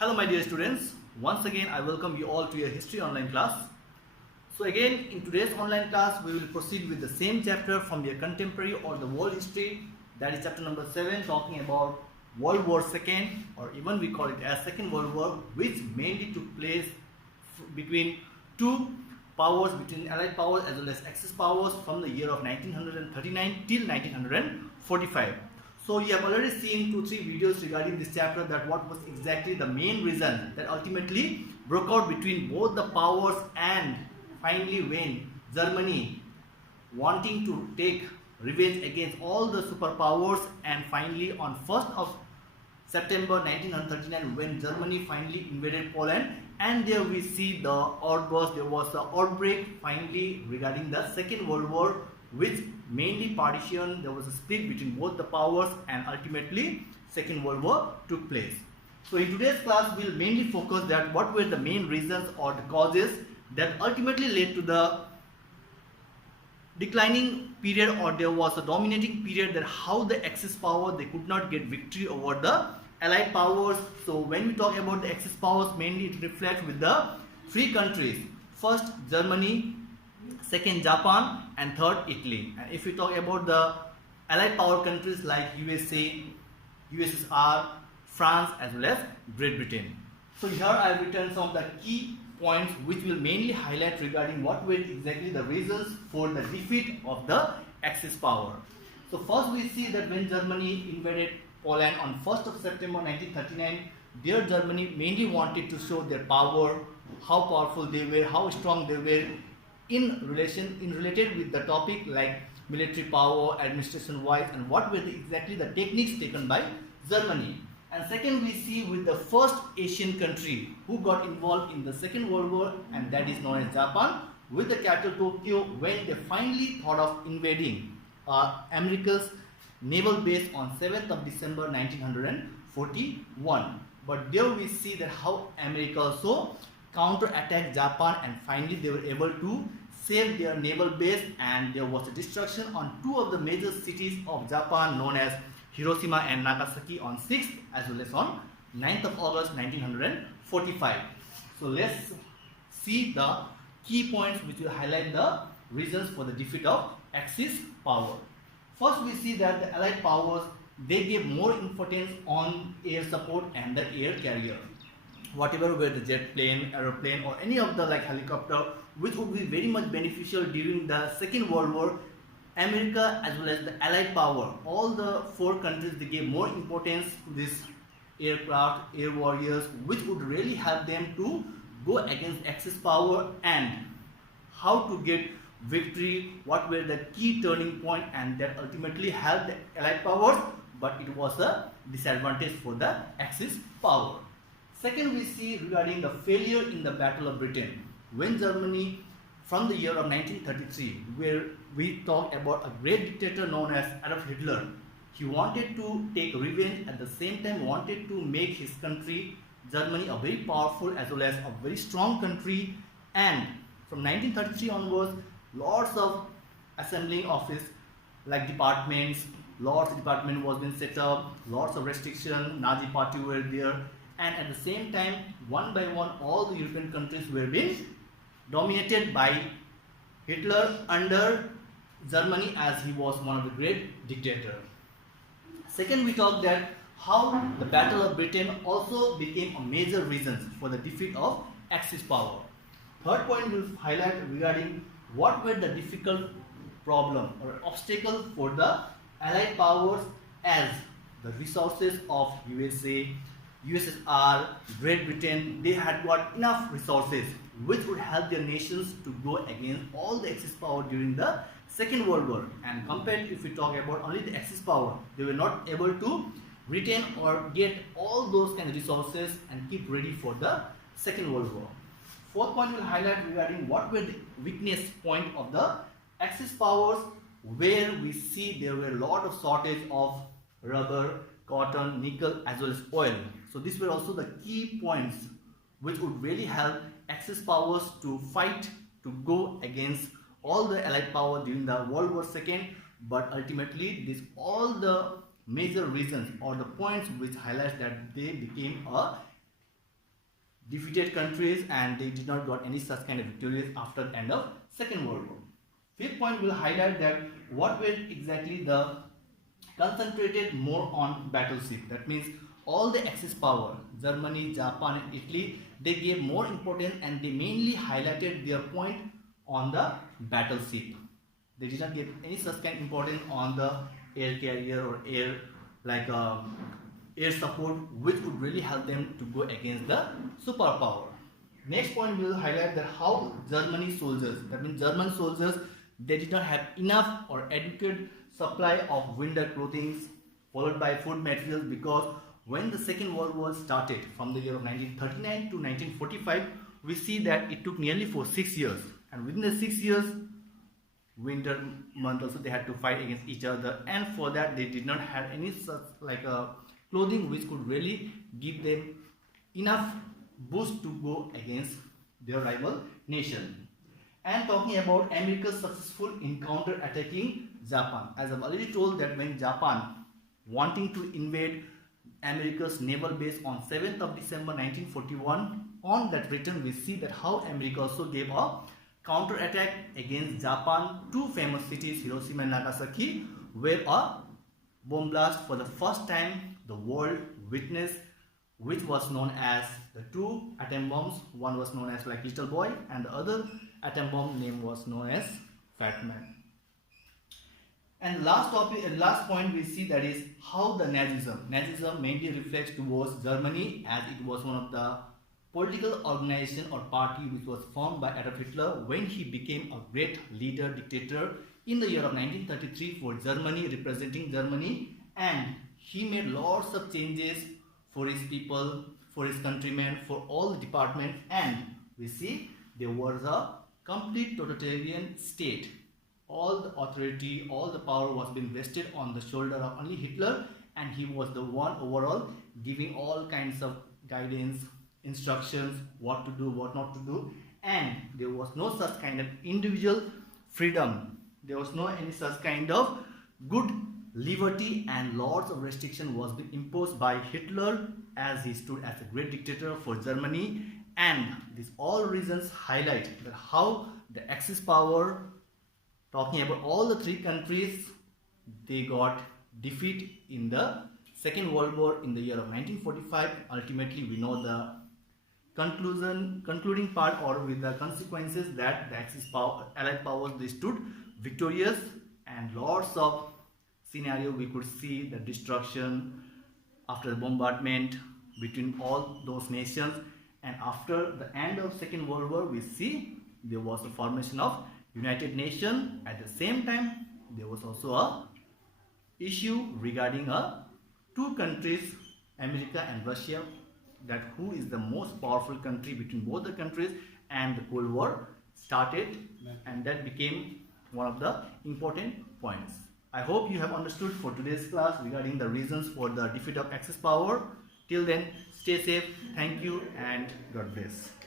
Hello my dear students, once again I welcome you all to your history online class. So again in today's online class we will proceed with the same chapter from your contemporary or the world history, that is chapter number 7, talking about World War II, or even we call it as Second World War, which mainly took place between two powers, between Allied powers as well as Axis powers from the year of 1939 till 1945. So you have already seen 2-3 videos regarding this chapter, that what was exactly the main reason that ultimately broke out between both the powers, and finally when Germany wanting to take revenge against all the superpowers, and finally on 1st of September 1939 when Germany finally invaded Poland, and there we see the outburst, there was the outbreak finally regarding the Second World War, which mainly partition, there was a split between both the powers, and ultimately Second World War took place. So in today's class we will mainly focus that what were the main reasons or the causes that ultimately led to the declining period, or there was a dominating period, that how the Axis power they could not get victory over the Allied powers. So when we talk about the Axis powers, mainly it reflects with the three countries: first Germany, second Japan, and third Italy. And if we talk about the Allied power countries like USA, USSR, France as well as Great Britain. So here I have written some of the key points which will mainly highlight regarding what were exactly the reasons for the defeat of the Axis power. So first we see that when Germany invaded Poland on 1st of September 1939, there Germany mainly wanted to show their power, how powerful they were, how strong they were related with the topic like military power, administration wise, and what were exactly the techniques taken by Germany. And second we see with the first Asian country who got involved in the Second World War, and that is known as Japan, with the capital Tokyo, when they finally thought of invading America's naval base on 7th of December 1941. But there we see that how America also counter-attacked Japan, and finally they were able to save their naval base, and there was a destruction on two of the major cities of Japan known as Hiroshima and Nagasaki on 6th as well as on 9th of August 1945. So let's see the key points which will highlight the reasons for the defeat of Axis power. First we see that the Allied powers, they gave more importance on air support and the air carrier. Whatever were the jet plane, aeroplane, or any of the like helicopter which would be very much beneficial during the Second World War, America as well as the Allied power, all the four countries, they gave more importance to this aircraft, air warriors, which would really help them to go against Axis power, and how to get victory, what were the key turning point, and that ultimately helped the Allied powers, but it was a disadvantage for the Axis power. Second we see regarding the failure in the Battle of Britain, when Germany from the year of 1933, where we talk about a great dictator known as Adolf Hitler. He wanted to take revenge, at the same time wanted to make his country, Germany, a very powerful as well as a very strong country. And from 1933 onwards, lots of assembling office like departments, lots of department was being set up, lots of restriction, Nazi party were there, and at the same time, one by one, all the European countries were being dominated by Hitler under Germany, as he was one of the great dictators. Second, we talk that how the Battle of Britain also became a major reason for the defeat of Axis power. Third point will highlight regarding what were the difficult problem or obstacle for the Allied powers, as the resources of USA, USSR, Great Britain, they had got enough resources which would help their nations to go against all the Axis power during the Second World War. And compared, if we talk about only the Axis power, they were not able to retain or get all those kind of resources and keep ready for the Second World War. Fourth point will highlight regarding what were the weakness point of the Axis powers, where we see there were a lot of shortage of rubber, cotton, nickel as well as oil. So these were also the key points which would really help Axis powers to fight to go against all the Allied power during the World War II. But ultimately, these all the major reasons or the points which highlights that they became a defeated countries, and they did not got any such kind of victories after the end of Second World War. Fifth point will highlight that what were exactly the concentrated more on battleship. That means all the Axis power, Germany, Japan and Italy, they gave more importance and they mainly highlighted their point on the battleship. They did not give any such kind of importance on the air carrier or air support, which would really help them to go against the superpower. Next point will highlight that how Germany soldiers, that means German soldiers, they did not have enough or adequate supply of winter clothing followed by food materials, because when the Second World War started from the year of 1939 to 1945, we see that it took nearly for 6 years, and within the 6 years winter month also they had to fight against each other, and for that they did not have any such clothing which could really give them enough boost to go against their rival nation. And talking about America's successful in counter-attacking Japan, as I've already told that when Japan wanting to invade America's naval base on 7th of December 1941, on that return we see that how America also gave a counter-attack against Japan. Two famous cities, Hiroshima and Nagasaki, where a bomb blast for the first time the world witnessed, which was known as the two atom bombs. One was known as Little Boy, and the other atom bomb name was known as Fat Man. And last point we see that is how the Nazism mainly reflects towards Germany, as it was one of the political organization or party which was formed by Adolf Hitler when he became a great leader dictator in the year of 1933 for Germany, representing Germany, and he made lots of changes for his people, for his countrymen, for all the departments, and we see there was a complete totalitarian state. All the authority, all the power was being vested on the shoulder of only Hitler, and he was the one overall giving all kinds of guidance, instructions, what to do, what not to do, and there was no such kind of individual freedom. There was no any such kind of good liberty, and lots of restriction was being imposed by Hitler as he stood as a great dictator for Germany. And these all reasons highlight that how the Axis power, talking about all the three countries, they got defeat in the Second World War in the year of 1945. Ultimately, we know the concluding part, or with the consequences, that the Axis power, Allied powers, they stood victorious, and lots of scenario we could see the destruction after the bombardment between all those nations. And after the end of Second World War, we see there was the formation of United Nations. At the same time, there was also a issue regarding two countries, America and Russia, that who is the most powerful country between both the countries, and the Cold War started, and that became one of the important points. I hope you have understood for today's class regarding the reasons for the defeat of Axis power. Till then, stay safe, thank you, and God bless.